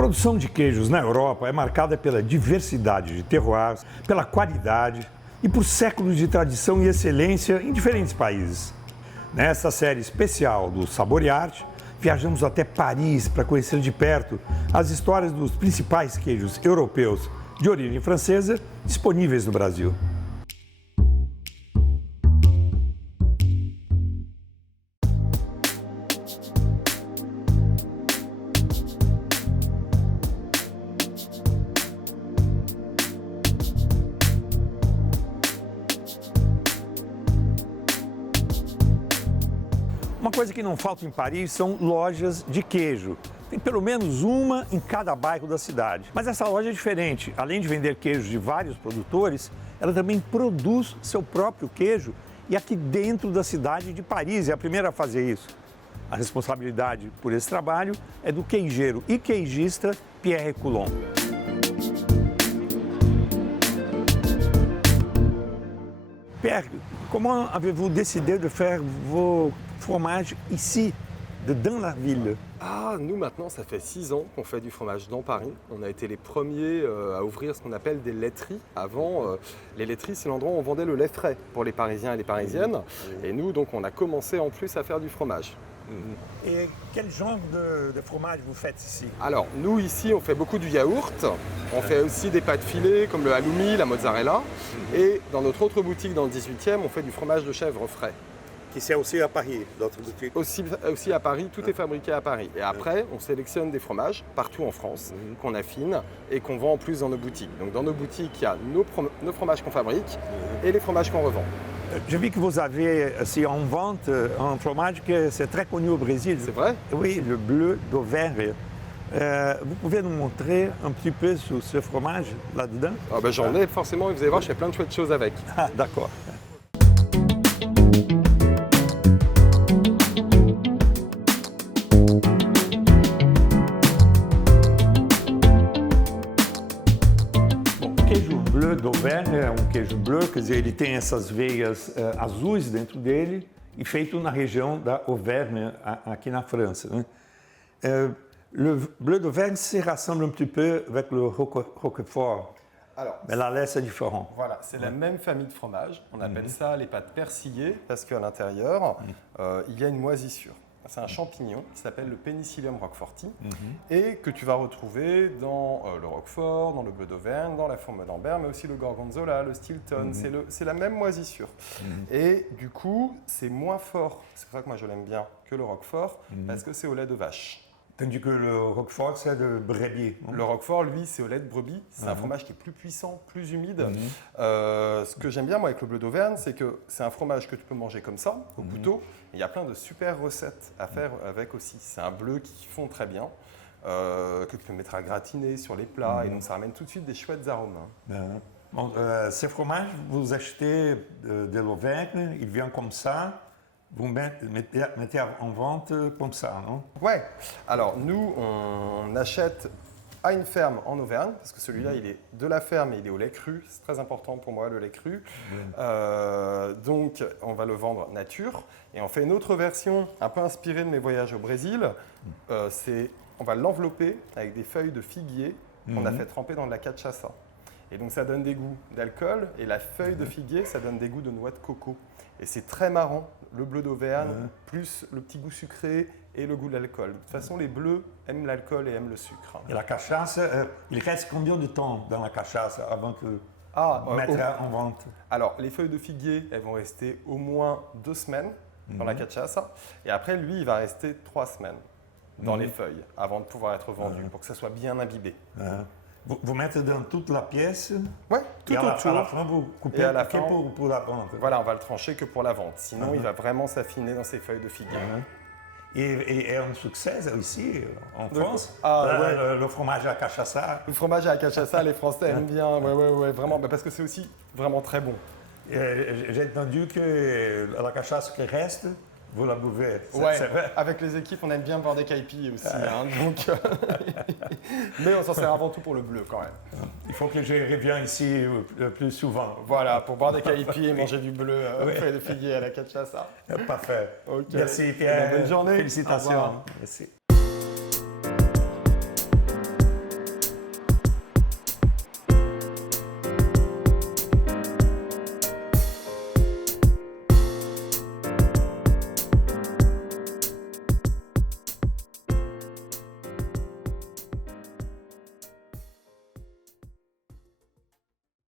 produção de queijos na Europa é marcada pela diversidade de terroirs, pela qualidade e por séculos de tradição e excelência em diferentes países. Nesta série especial do Sabor e Arte, viajamos até Paris para conhecer de perto as histórias dos principais queijos europeus de origem francesa disponíveis no Brasil. Uma coisa que não falta em Paris são lojas de queijo. Tem pelo menos uma em cada bairro da cidade. Mas essa loja é diferente. Além de vender queijos de vários produtores, ela também produz seu próprio queijo e aqui dentro da cidade de Paris é a primeira a fazer isso. A responsabilidade por esse trabalho é do queijeiro e queijista Pierre Coulon. Pierre, comment avez-vous décidé de faire vos fromages ici, dans la ville? Ah, nous maintenant, ça fait 6 ans qu'on fait du fromage dans Paris. On a été les premiers à ouvrir ce qu'on appelle des laiteries. Avant, les laiteries, c'est l'endroit où on vendait le lait frais pour les Parisiens et les Parisiennes. Et nous, donc, on a commencé en plus à faire du fromage. Et quel genre de fromage vous faites ici? Alors, nous, ici, on fait beaucoup du yaourt. On fait aussi des pâtes filées comme le halloumi, la mozzarella. Et dans notre autre boutique dans le 18e, on fait du fromage de chèvre frais. Qui c'est aussi à Paris, d'autres boutiques? Aussi à Paris, tout est fabriqué à Paris. Et après, on sélectionne des fromages partout en France qu'on affine et qu'on vend en plus dans nos boutiques. Donc dans nos boutiques, il y a nos fromages qu'on fabrique et les fromages qu'on revend. J'ai vu que vous avez aussi en vente un fromage que c'est très connu au Brésil. C'est vrai? Oui, le bleu d'Auvergne. Vous pouvez nous montrer un petit peu sur ce fromage là-dedans? Ah ben, j'en ai forcément, et vous allez voir, je fais plein de chouettes choses avec. Ah, d'accord. D'Auvergne é queijo bleu, quer dizer, ele tem essas veias azuis dentro dele e feito na região da Auvergne, aqui na França. Né? Le bleu d'Auvergne se rassemble un petit peu avec le Roquefort. Alors, mais la laisse est différente. Voilà, c'est la même famille de fromages. On appelle ça les pâtes persillées parce qu'à l'intérieur, il y a une moisissure. C'est un champignon qui s'appelle le Penicillium roqueforti et que tu vas retrouver dans le Roquefort, dans le bleu d'Auvergne, dans la fourme d'Ambert, mais aussi le Gorgonzola, le Stilton. C'est la même moisissure. Et du coup, c'est moins fort, c'est pour ça que moi je l'aime bien, que le Roquefort, parce que c'est au lait de vache. Tandis que le Roquefort, c'est de brebis. Le Roquefort, lui, c'est au lait de brebis. C'est un fromage qui est plus puissant, plus humide. Ce que j'aime bien, moi, avec le bleu d'Auvergne, c'est que c'est un fromage que tu peux manger comme ça, au couteau. Il y a plein de super recettes à faire avec aussi. C'est un bleu qui fond très bien, que tu peux mettre à gratiner sur les plats. Et donc, ça ramène tout de suite des chouettes arômes. Bon, ces fromages, vous achetez de l'Auvergne, ils viennent comme ça. Vous mettez en vente comme ça, non? Ouais. Alors, nous, on achète à une ferme en Auvergne, parce que celui-là, il est de la ferme et il est au lait cru. C'est très important pour moi, le lait cru. Donc, on va le vendre nature. Et on fait une autre version, un peu inspirée de mes voyages au Brésil. On va l'envelopper avec des feuilles de figuier qu'on a fait tremper dans de la cachaça. Et donc, ça donne des goûts d'alcool. Et la feuille de figuier, ça donne des goûts de noix de coco. Et c'est très marrant, le bleu d'Auvergne, plus le petit goût sucré et le goût de l'alcool. De toute façon, les bleus aiment l'alcool et aiment le sucre. Et la cachasse, il reste combien de temps dans la cachasse avant de mettre en vente? Alors, les feuilles de figuier, elles vont rester au moins 2 semaines dans la cachaça. Et après, lui, il va rester 3 semaines dans les feuilles avant de pouvoir être vendu, pour que ça soit bien imbibé. Vous mettez dans toute la pièce? Oui, tout autour. À la fin, vous coupez pour la vente? Voilà, on va le trancher que pour la vente. Sinon, il va vraiment s'affiner dans ses feuilles de figuier. Et un succès ici, en France? Le fromage à cachaça? Le fromage à cachaça, les Français aiment bien. Ouais, vraiment. Parce que c'est aussi vraiment très bon. J'ai entendu que la cachasse qui reste, vous la buvez. Ouais, c'est vrai. Avec les équipes, on aime bien boire des caipis aussi. Donc, mais on s'en sert avant tout pour le bleu quand même. Il faut que je revienne ici plus souvent. Voilà, pour boire des caipis et manger du bleu fait de figuier à la cachaça. Parfait. Okay. Merci Pierre. Bonne journée. Félicitations. Merci.